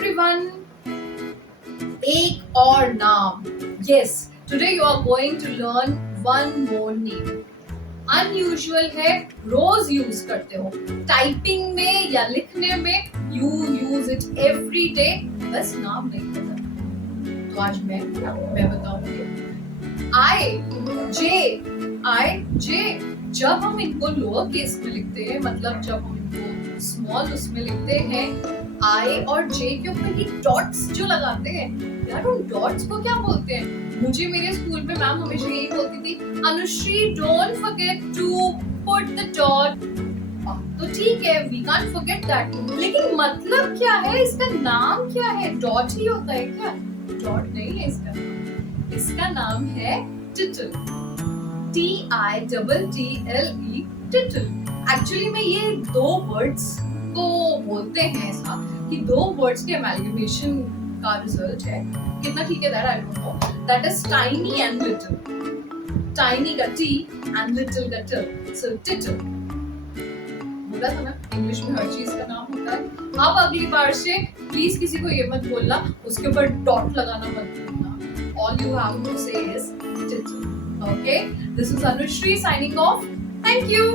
everyone. एक और नाम. Yes, today you are going to learn one more name. Unusual है, रोज यूज करते हो, टाइपिंग में या लिखने में you use it every day, बस नाम नहीं पता. तो आज मैं बताऊंगी. I, J. जब हम इनको लोअर केस में लिखते हैं, मतलब जब हम इनको स्मॉल उसमें लिखते हैं, I और J के ऊपर ये डॉट्स जो लगाते हैं, यार उन डॉट्स को क्या बोलते हैं? मुझे मेरे स्कूल में मैम हमेशा यही बोलती थी, Anushree don't forget to put the dot. तो ठीक है, वी कांट फॉरगेट दैट, लेकिन मतलब क्या है, इसका नाम क्या है? डॉट ही होता है क्या? डॉट नहीं है इसका नाम. इसका नाम है टिटल. TITTLE, टिटल. एक्चुअली में ये दो वर्ड्स को बोलते हैं ऐसा कि दो वर्ड्स के अमेलगमेशन का रिजल्ट है. कितना ठीक है that I don't know. That is tiny and little. Tiny का T एंड लिटिल का T. सो टिटल. बोला था ना, इंग्लिश में हर चीज का नाम होता है. अब अगली बार से प्लीज किसी को ये मत बोलना, उसके ऊपर डॉट लगाना मत बोलना. All you have to say is title. Okay, this is Anushree signing off. Thank you.